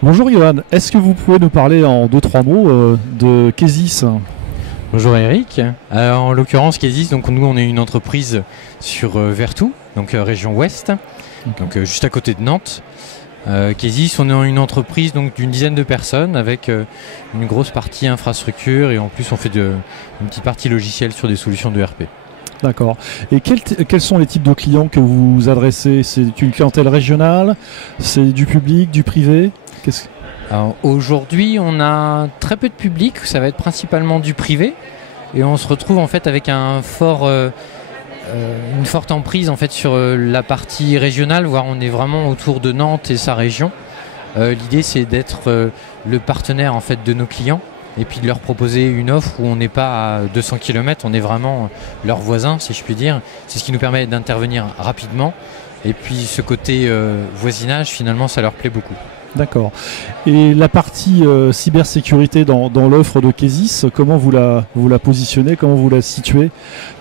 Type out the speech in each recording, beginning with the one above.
Bonjour Johan, est-ce que vous pouvez nous parler en deux trois mots de Kesis? Bonjour Eric. En l'occurrence, Kesis, donc nous on est une entreprise sur Vertou, donc région ouest, donc juste à côté de Nantes. Kesis, on est une entreprise donc d'une dizaine de personnes avec une grosse partie infrastructure et en plus on fait une petite partie logicielle sur des solutions de RP. D'accord. Et quels sont les types de clients que vous adressez? C'est une clientèle régionale? C'est du public, du privé? Alors, aujourd'hui, on a très peu de public, ça va être principalement du privé et on se retrouve en fait avec une forte emprise en fait sur la partie régionale, voire on est vraiment autour de Nantes et sa région. L'idée c'est d'être le partenaire en fait de nos clients et puis de leur proposer une offre où on n'est pas à 200 km, on est vraiment leur voisin si je puis dire. C'est ce qui nous permet d'intervenir rapidement et puis ce côté voisinage finalement ça leur plaît beaucoup. D'accord. Et la partie cybersécurité dans l'offre de Kesis, comment vous la positionnez, comment vous la situez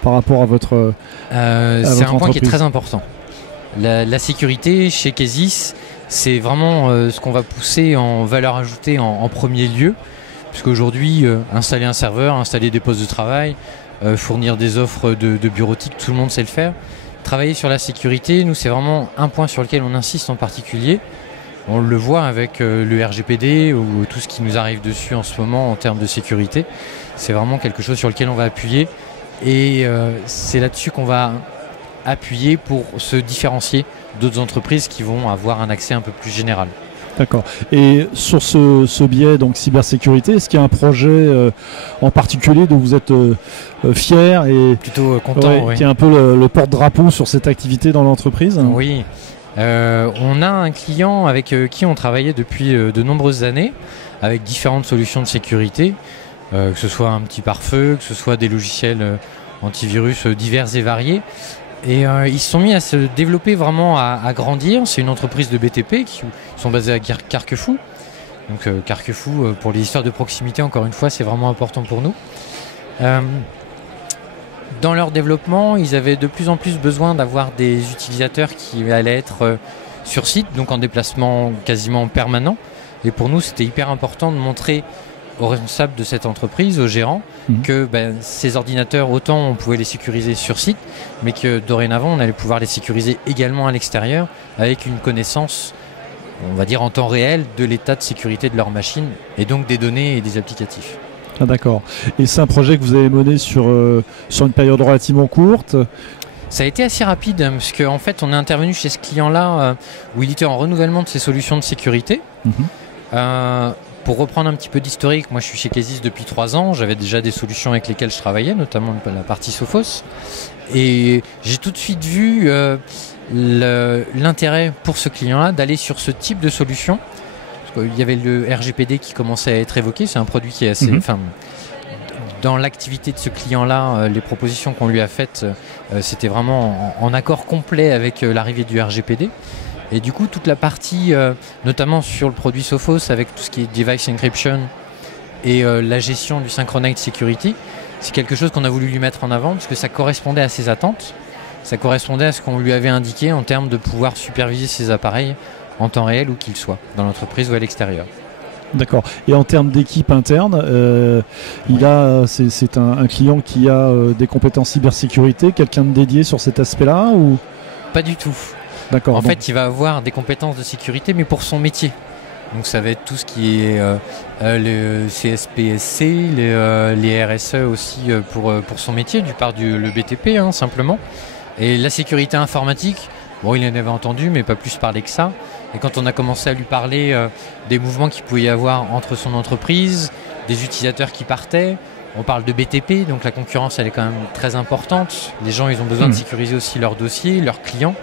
par rapport à votre c'est un point qui est entreprise? très important. La sécurité chez Kesis, c'est vraiment ce qu'on va pousser en valeur ajoutée en premier lieu. Puisqu'aujourd'hui, installer un serveur, installer des postes de travail, fournir des offres de bureautique, tout le monde sait le faire. Travailler sur la sécurité, nous, c'est vraiment un point sur lequel on insiste en particulier. On le voit avec le RGPD ou tout ce qui nous arrive dessus en ce moment en termes de sécurité. C'est vraiment quelque chose sur lequel on va appuyer. Et c'est là-dessus qu'on va appuyer pour se différencier d'autres entreprises qui vont avoir un accès un peu plus général. D'accord. Et sur ce biais, donc cybersécurité, est-ce qu'il y a un projet en particulier dont vous êtes fier et plutôt content, oui. qui est un peu le porte-drapeau sur cette activité dans l'entreprise? Oui. On a un client avec qui on travaillait depuis de nombreuses années, avec différentes solutions de sécurité, que ce soit un petit pare-feu, que ce soit des logiciels antivirus divers et variés. Et ils se sont mis à se développer vraiment, à grandir. C'est une entreprise de BTP qui sont basés à Carquefou. Donc Carquefou, pour les histoires de proximité, encore une fois, c'est vraiment important pour nous. Dans leur développement, ils avaient de plus en plus besoin d'avoir des utilisateurs qui allaient être sur site, donc en déplacement quasiment permanent. Et pour nous, c'était hyper important de montrer aux responsables de cette entreprise, aux gérants, que ces ordinateurs, autant on pouvait les sécuriser sur site, mais que dorénavant, on allait pouvoir les sécuriser également à l'extérieur, avec une connaissance, on va dire en temps réel, de l'état de sécurité de leur machine, et donc des données et des applicatifs. Ah, d'accord. Et c'est un projet que vous avez mené sur une période relativement courte? Ça a été assez rapide, parce qu'en fait, on est intervenu chez ce client-là où il était en renouvellement de ses solutions de sécurité. Pour reprendre un petit peu d'historique, moi je suis chez Kesis depuis 3 ans, j'avais déjà des solutions avec lesquelles je travaillais, notamment la partie Sophos. Et j'ai tout de suite vu l'intérêt pour ce client-là d'aller sur ce type de solution. Il y avait le RGPD qui commençait à être évoqué, c'est un produit qui est assez... Dans l'activité de ce client-là, les propositions qu'on lui a faites, c'était vraiment en accord complet avec l'arrivée du RGPD. Et du coup, toute la partie, notamment sur le produit Sophos, avec tout ce qui est device encryption et la gestion du synchronized security, c'est quelque chose qu'on a voulu lui mettre en avant parce que ça correspondait à ses attentes, ça correspondait à ce qu'on lui avait indiqué en termes de pouvoir superviser ses appareils en temps réel où qu'ils soient, dans l'entreprise ou à l'extérieur. D'accord. Et en termes d'équipe interne, c'est un client qui a des compétences cybersécurité, quelqu'un de dédié sur cet aspect-là ou... Pas du tout. D'accord. En fait, il va avoir des compétences de sécurité, mais pour son métier. Donc ça va être tout ce qui est le CSPSC, les RSE aussi pour son métier, le BTP simplement. Et la sécurité informatique, bon, il en avait entendu, mais pas plus parler que ça. Et quand on a commencé à lui parler des mouvements qu'il pouvait y avoir entre son entreprise, des utilisateurs qui partaient, on parle de BTP, donc la concurrence elle est quand même très importante. Les gens ils ont besoin de sécuriser aussi leurs dossiers, leurs clients.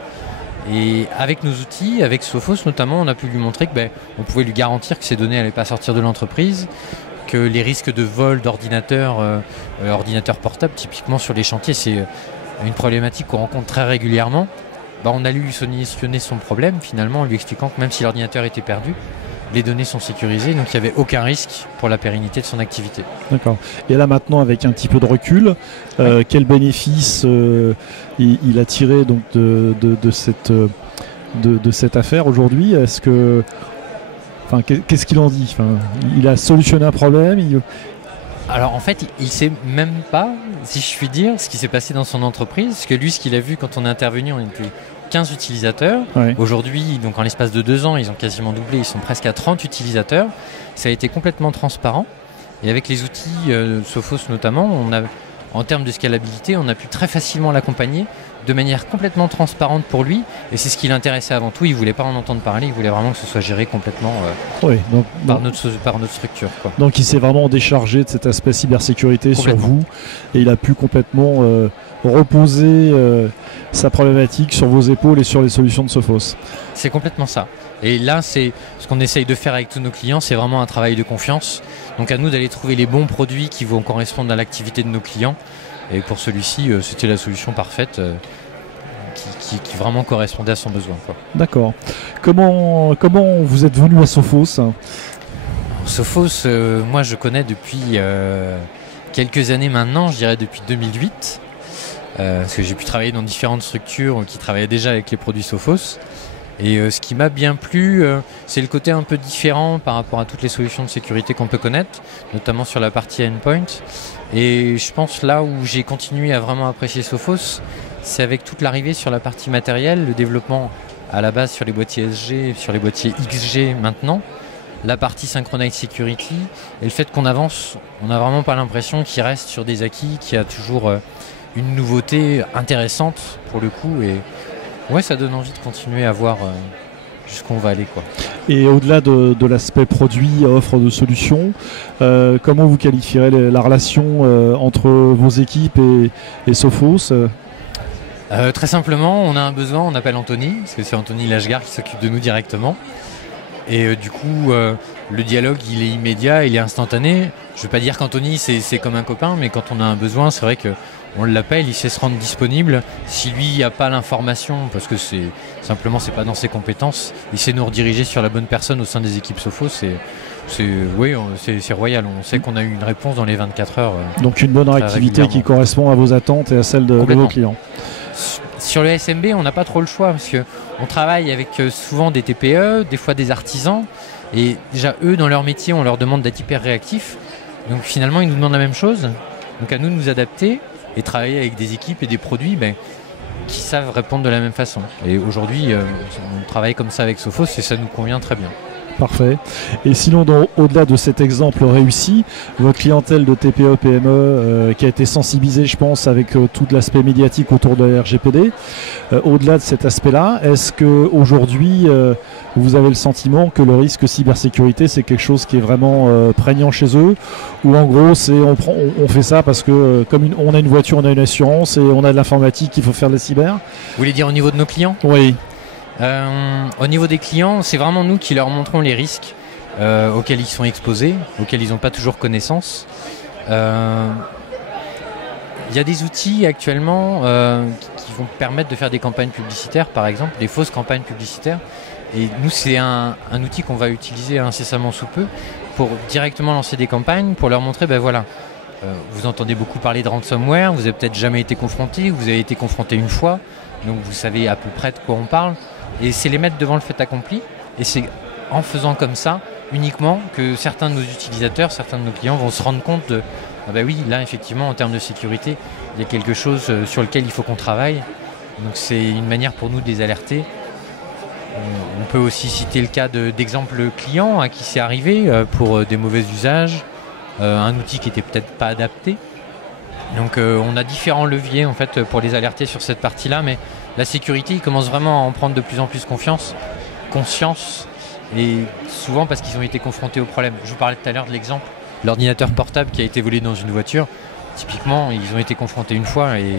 Et avec nos outils, avec Sophos notamment, on a pu lui montrer que on pouvait lui garantir que ces données n'allaient pas sortir de l'entreprise, que les risques de vol d'ordinateurs, ordinateurs portables, typiquement sur les chantiers, c'est une problématique qu'on rencontre très régulièrement. On a lui solutionner son problème finalement en lui expliquant que même si l'ordinateur était perdu, les données sont sécurisées, donc il n'y avait aucun risque pour la pérennité de son activité. D'accord. Et là maintenant, avec un petit peu de recul, quel bénéfice il a tiré donc, de cette affaire aujourd'hui? Est-ce que Enfin, qu'est-ce qu'il en dit? Enfin, il a solutionné un problème. Alors en fait, il sait même pas, si je puis dire, ce qui s'est passé dans son entreprise. Parce que lui, ce qu'il a vu quand on est intervenu, on était 15 utilisateurs. Ouais. Aujourd'hui, donc en l'espace de 2 ans, ils ont quasiment doublé. Ils sont presque à 30 utilisateurs. Ça a été complètement transparent. Et avec les outils Sophos notamment, en termes de scalabilité, on a pu très facilement l'accompagner de manière complètement transparente pour lui. Et c'est ce qui l'intéressait avant tout. Il ne voulait pas en entendre parler. Il voulait vraiment que ce soit géré complètement par notre structure, quoi. Donc il s'est vraiment déchargé de cet aspect cybersécurité sur vous. Et il a pu complètement reposer sa problématique sur vos épaules et sur les solutions de Sophos. C'est complètement ça. Et là, c'est ce qu'on essaye de faire avec tous nos clients. C'est vraiment un travail de confiance. Donc à nous d'aller trouver les bons produits qui vont correspondre à l'activité de nos clients. Et pour celui-ci, c'était la solution parfaite qui vraiment correspondait à son besoin, quoi. D'accord. Comment vous êtes venu à Sophos? Sophos, moi je connais depuis quelques années maintenant, je dirais depuis 2008. Parce que j'ai pu travailler dans différentes structures qui travaillaient déjà avec les produits Sophos. Et ce qui m'a bien plu, c'est le côté un peu différent par rapport à toutes les solutions de sécurité qu'on peut connaître, notamment sur la partie endpoint. Et je pense là où j'ai continué à vraiment apprécier Sophos, c'est avec toute l'arrivée sur la partie matérielle, le développement à la base sur les boîtiers SG, sur les boîtiers XG maintenant, la partie Synchronized Security, et le fait qu'on avance, on n'a vraiment pas l'impression qu'il reste sur des acquis, qu'il y a toujours une nouveauté intéressante pour le coup. Et ouais, ça donne envie de continuer à voir jusqu'où on va aller, quoi. Et au-delà de l'aspect produit, offre de solutions, comment vous qualifierez la relation entre vos équipes et Sophos? Très simplement, on a un besoin, on appelle Anthony, parce que c'est Anthony Lachgar qui s'occupe de nous directement. Et du coup, le dialogue, il est immédiat, il est instantané. Je ne veux pas dire qu'Anthony, c'est comme un copain, mais quand on a un besoin, c'est vrai qu'on l'appelle, il sait se rendre disponible. Si lui n'a pas l'information, parce que c'est pas dans ses compétences, il sait nous rediriger sur la bonne personne au sein des équipes Sophos. C'est royal. On sait qu'on a eu une réponse dans les 24 heures. Donc une bonne réactivité qui correspond à vos attentes et à celles de vos clients. Sur le SMB, on n'a pas trop le choix parce qu'on travaille avec souvent des TPE, des fois des artisans. Et déjà, eux, dans leur métier, on leur demande d'être hyper réactifs. Donc finalement, ils nous demandent la même chose. Donc à nous de nous adapter et travailler avec des équipes et des produits qui savent répondre de la même façon. Et aujourd'hui, on travaille comme ça avec Sophos et ça nous convient très bien. Parfait. Et sinon, au-delà de cet exemple réussi, votre clientèle de TPE, PME qui a été sensibilisée, je pense, avec tout l'aspect médiatique autour de la RGPD, au-delà de cet aspect-là, est-ce qu'aujourd'hui, vous avez le sentiment que le risque cybersécurité, c'est quelque chose qui est vraiment prégnant chez eux, ou en gros, on fait ça parce que comme on a une voiture, on a une assurance et on a de l'informatique, il faut faire de la cyber? Vous voulez dire au niveau de nos clients? Oui. Au niveau des clients, c'est vraiment nous qui leur montrons les risques auxquels ils sont exposés, auxquels ils n'ont pas toujours connaissance. Il y a des outils actuellement qui vont permettre de faire des campagnes publicitaires, par exemple, des fausses campagnes publicitaires. Et nous, c'est un outil qu'on va utiliser incessamment sous peu pour directement lancer des campagnes, pour leur montrer, vous entendez beaucoup parler de ransomware, vous n'avez peut-être jamais été confronté, vous avez été confronté une fois, donc vous savez à peu près de quoi on parle. Et c'est les mettre devant le fait accompli. Et c'est en faisant comme ça, uniquement, que certains de nos utilisateurs, certains de nos clients vont se rendre compte de oui, là, effectivement, en termes de sécurité, il y a quelque chose sur lequel il faut qu'on travaille. Donc c'est une manière pour nous de les alerter. On peut aussi citer le cas d'exemples clients à qui c'est arrivé pour des mauvais usages, un outil qui n'était peut-être pas adapté. Donc on a différents leviers en fait pour les alerter sur cette partie-là, mais la sécurité, ils commencent vraiment à en prendre de plus en plus conscience, et souvent parce qu'ils ont été confrontés au problème. Je vous parlais tout à l'heure de l'exemple, l'ordinateur portable qui a été volé dans une voiture. Typiquement, ils ont été confrontés une fois et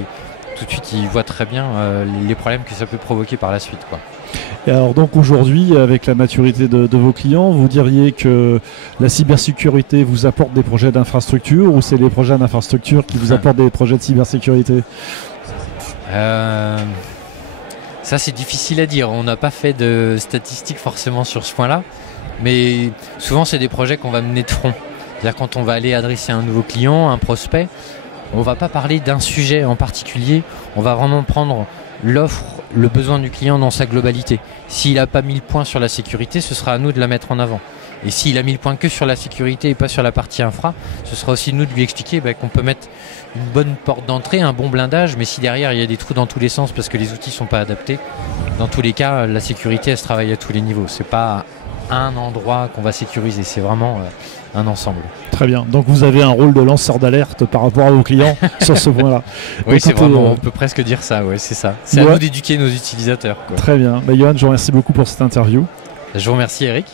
tout de suite ils voient très bien les problèmes que ça peut provoquer par la suite, quoi. Et alors donc aujourd'hui, avec la maturité de vos clients, vous diriez que la cybersécurité vous apporte des projets d'infrastructure, ou c'est les projets d'infrastructure qui vous apportent des projets de cybersécurité? Ça c'est difficile à dire, on n'a pas fait de statistiques forcément sur ce point-là, mais souvent c'est des projets qu'on va mener de front. C'est-à-dire quand on va aller adresser un nouveau client, un prospect, on ne va pas parler d'un sujet en particulier, on va vraiment prendre l'offre, le besoin du client dans sa globalité. S'il n'a pas mis le point sur la sécurité, ce sera à nous de la mettre en avant. Et s'il a mis le point que sur la sécurité et pas sur la partie infra, ce sera aussi nous de lui expliquer qu'on peut mettre une bonne porte d'entrée, un bon blindage, mais si derrière il y a des trous dans tous les sens parce que les outils sont pas adaptés, dans tous les cas, la sécurité elle se travaille à tous les niveaux. C'est pas un endroit qu'on va sécuriser, c'est vraiment un ensemble. Très bien. Donc vous avez un rôle de lanceur d'alerte par rapport à vos clients sur ce point-là. Oui, c'est vraiment, on peut presque dire ça, ouais, c'est ça. C'est à nous d'éduquer nos utilisateurs, quoi. Très bien. Johan, je vous remercie beaucoup pour cette interview. Je vous remercie, Eric.